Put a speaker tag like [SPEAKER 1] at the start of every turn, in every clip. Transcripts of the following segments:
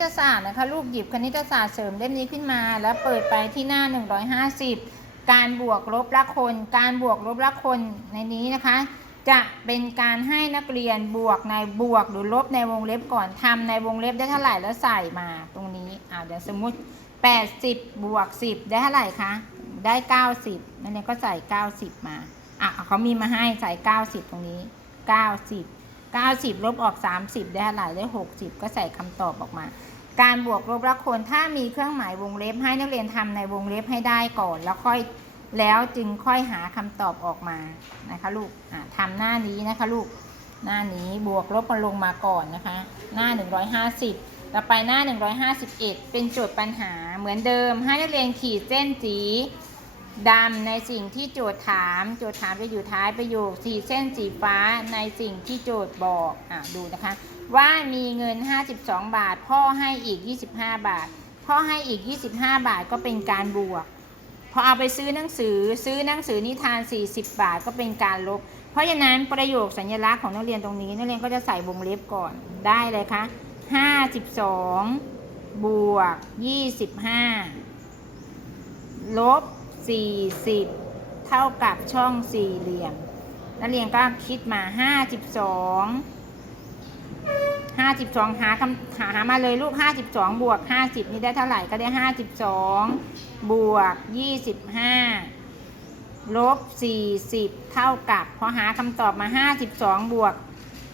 [SPEAKER 1] คณิตศาสตร์นะคะลูกหยิบคณิตศาสตร์เสริมเล่มนี้ขึ้นมา แล้วเปิดไปที่หน้า 150 การบวกลบละคน การบวกลบละคนในนี้นะคะ จะเป็นการให้นักเรียนบวกในบวกหรือลบในวงเล็บก่อนทำในวงเล็บได้เท่าไหร่แล้วใส่มาตรงนี้อ่าเดี๋ยวสมมุติ 80 บวก 10 ได้เท่าไหร่คะได้ 90 นั่นเองก็ใส่ 90 มาอะเขามีมาให้ใส่ 90 ตรงนี้ 90 90 ลบออก 30 ได้เท่าไหร่ได้ 60 ก็ใส่คำตอบออกมา การบวกลบละคนถ้ามีเครื่องหมายวงเล็บให้นักเรียนทำในวงเล็บให้ได้ก่อน แล้วค่อยแล้วจึงค่อยหาคำตอบออกมานะคะลูกทำหน้านี้นะคะลูก หน้านี้บวกลบมันลงมาก่อนนะคะ หน้า 150 ต่อไปหน้า 151 เป็นโจทย์ปัญหาเหมือนเดิมให้นักเรียนขีดเส้นสี ดำในสิ่งที่โจทย์ถาม โจทย์ถามจะอยู่ท้ายประโยคสีเส้นสีฟ้าในสิ่งที่โจทย์บอกอะดูนะคะ ว่ามีเงิน 52 บาท พ่อให้อีก 25 บาท พ่อให้อีก 25 บาทก็เป็นการบวก พอเอาไปซื้อหนังสือซื้อหนังสือนิทาน 40 บาทก็เป็นการลบ เพราะฉะนั้นประโยคสัญลักษณ์ของนักเรียนตรงนี้นักเรียนก็จะใส่วงเล็บก่อนได้เลยคะ52 บวก 25 ลบ 40 เท่ากับช่องสี่เหลี่ยม นักเรียนก็คิดมา 52 52 หาคำหาหามาเลยลูก 52 บวก 50 นี่ได้เท่าไหร่ก็ได้ 52 บวก 25 ลบ 40 เท่ากับ พอหาคำตอบมา 52 บวก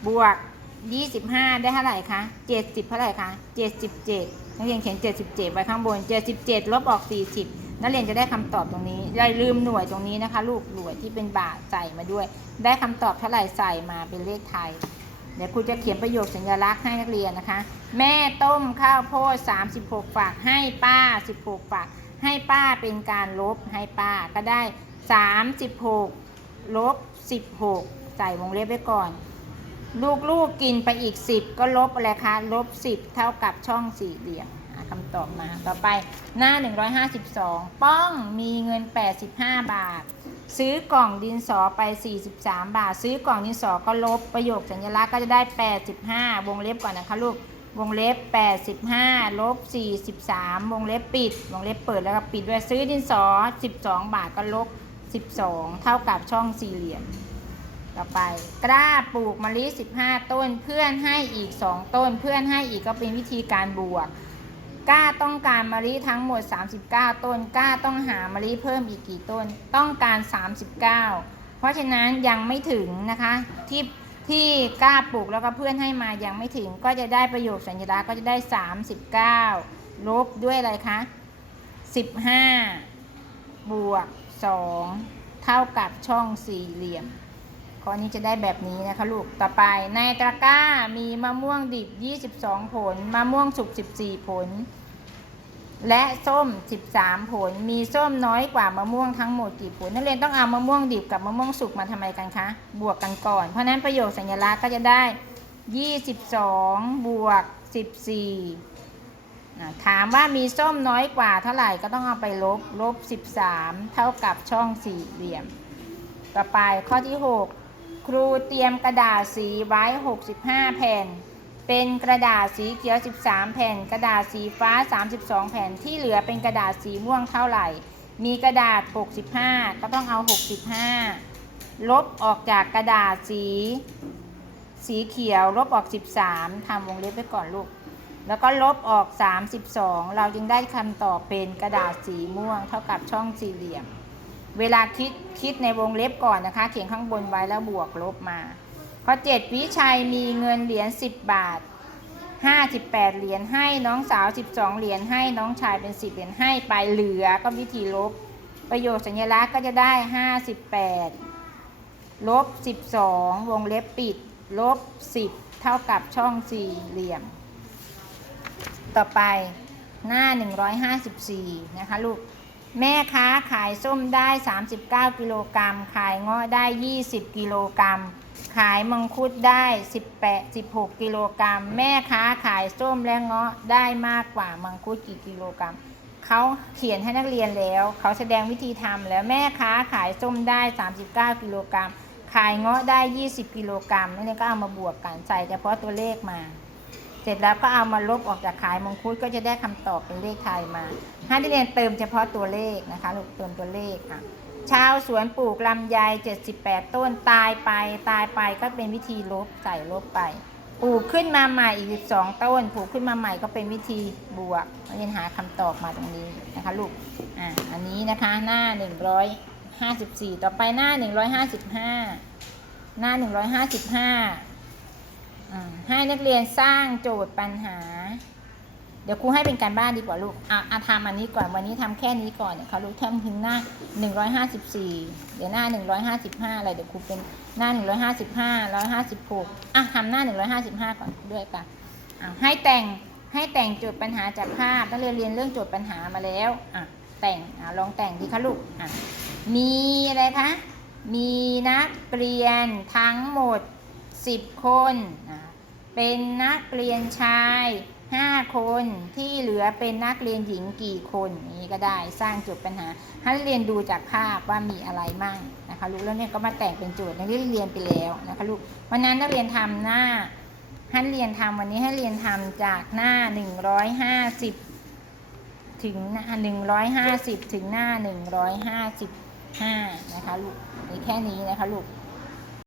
[SPEAKER 1] บวก 25 ได้เท่าไหร่คะ 70 เท่าไหร่คะ 77นักเรียนเขียน 77 ไว้ข้างบน 77 ลบออก 40 นักเรียนจะได้คำตอบตรงนี้อย่าลืมหน่วยตรงนี้นะคะ ลูกหน่วยที่เป็นบาทใส่มาด้วย ได้คำตอบเท่าไหร่ใส่มาเป็นเลขไทย เดี๋ยวครูจะเขียนประโยคสัญลักษณ์ให้นักเรียนนะคะ แม่ต้มข้าวโพด36ฝักให้ป้า 16ฝักให้ป้าเป็นการลบให้ป้าก็ได้ 36ลบ16 ใส่วงเล็บไว้ก่อนลูกๆกกินไปอีก 10 ก็ลบอะไรคะ ลบ 10 เท่ากับช่องสี่เหลี่ยม ตอบมา ต่อไปหน้า 152 ป้องมีเงิน 85 บาท ซื้อกล่องดินสอไป 43 บาท ซื้อกล่องดินสอก็ลบประโยคสัญลักษณ์ก็จะได้ 85 วงเล็บก่อนนะคะลูก วงเล็บ 85 ลบ 43 วงเล็บปิด วงเล็บเปิดแล้วก็ปิดด้วยซื้อดินสอ 12 บาทก็ลบ 12 เท่ากับช่องสี่เหลี่ยมต่อไปกล้าปลูกมะลิ 15 ต้น เพื่อนให้อีก 2 ต้น เพื่อนให้อีกก็เป็นวิธีการบวก กล้าต้องการมะลิทั้งหมด 39 ต้นกล้าต้องหามะลิเพิ่มอีกกี่ต้น ต้องการ 39 เพราะฉะนั้นยังไม่ถึงนะคะที่ที่กล้าปลูกแล้วก็เพื่อนให้มายังไม่ถึงก็จะได้ประโยคสัญลักษณ์ก็จะได้ 39 ลบด้วยอะไรคะ 15 บวก 2 เท่ากับช่องสี่เหลี่ยม ข้อนี้จะได้แบบนี้นะคะลูก ต่อไปในตะกร้ามีมะม่วงดิบ 22 ผล มะม่วงสุก 14 ผล และส้ม 13 ผล มีส้มน้อยกว่ามะม่วงทั้งหมดกี่ผล นักเรียนต้องเอามะม่วงดิบกับมะม่วงสุกมาทำไมกันคะ บวกกันก่อน เพราะนั้นประโยคสัญลักษณ์ก็จะได้ 22 บวก 14อ่ถามว่ามีส้มน้อยกว่าเท่าไหร่ก็ต้องเอาไปลบ ลบ 13 เท่ากับช่องสี่เหลี่ยม ต่อไปข้อที่ 6 ครูเตรียมกระดาษสีไว้ 65 แผ่น เป็นกระดาษสีเขียว 13 แผ่น กระดาษสีฟ้า 32 แผ่น ที่เหลือเป็นกระดาษสีม่วงเท่าไหร่ มีกระดาษ 65 ก็ต้องเอา 65 ลบออกจากกระดาษสี สีเขียวลบออก 13 ทำวงเล็บไว้ก่อนลูก แล้วก็ลบออก 32 เราจึงได้คำตอบเป็นกระดาษสีม่วงเท่ากับช่องสี่เหลี่ยม เวลาคิดคิดในวงเล็บก่อนนะคะ เขียนข้างบนไว้แล้วบวกลบมาข้อ7วิชัยมีเงินเหรียญ10 บาท 58 เหรียญให้น้องสาว 12 เหรียญให้น้องชายเป็น 10 เหรียญให้ไปเหลือก็วิธีลบ ประโยคสัญลักษณ์ก็จะได้ 58 ลบ 12 วงเล็บปิด ลบ 10 เท่ากับช่องสี่เหลี่ยม ต่อไปหน้า 154 นะคะลูก แม่ค้าขายส้มได้ 39 กิโลกรัม ขายเงาะได้ 20 กิโลกรัม ขายมังคุดได้ 18 16 กิโลกรัม แม่ค้าขายส้มและเงาะได้มากกว่ามังคุดกี่กิโลกรัม เขาเขียนให้นักเรียนแล้ว เขาแสดงวิธีทำแล้วแม่ค้าขายส้มได้ 39 กิโลกรัม ขายเงาะได้ 20 กิโลกรัมนั่นเองก็เอามาบวกกันใส่เฉพาะตัวเลขมา เสร็จแล้วก็เอามาลบออกจากขายมงคุดก็จะได้คำตอบเป็นเลขไทยมา ให้นักเรียนเติมเฉพาะตัวเลขนะคะลูกเติมตัวเลขอะชาวสวนปลูกลำไย 78 ต้นตายไปตายไปก็เป็นวิธีลบใส่ลบไป ปลูกขึ้นมาใหม่อีก 12 ต้น ปลูกขึ้นมาใหม่ก็เป็นวิธีบวกเรียนหาคำตอบมาตรงนี้นะคะลูกอ่าอันนี้นะคะหน้า 154 ต่อไปหน้า 155 หน้า 155 ให้นักเรียนสร้างโจทย์ปัญหา เดี๋ยวครูให้เป็นการบ้านดีกว่าลูกอะอะทำอันนี้ก่อนวันนี้ทำแค่นี้ก่อนเดี๋ยเขารู้ทำถึงหน้า154เดี๋ยวหน้า155อะไรเดี๋ยวครูเป็นหน้า155 156อะทำหน้า155ก่อนด้วยกันอะให้แต่งให้แต่งโจทย์ปัญหาจากภาพนักเรียนเรียนเรื่องโจทย์ปัญหามาแล้วอะแต่งอะลองแต่งดีคะลูกอะมีอะไรคะมีนักเรียนทั้งหมด10คนอะ เป็นนักเรียนชาย 5 คนที่เหลือเป็นนักเรียนหญิงกี่คนนี่ก็ได้สร้างจทย์ปัญหา ให้เรียนดูจากภาพว่ามีอะไรมั่งนะคะลูกแล้วเนี่ยก็มาแต่งเป็นโจทย์นักเรียนเรียนไปแล้วนะคะลูกวันนั้นนักเรียนทำหน้าให้เรียนทำวันนี้ให้เรียนทำจากหน้า 150 ถึงหน้า150 ถึงหน้า 155นะคะลูกแค่นี้นะคะลูก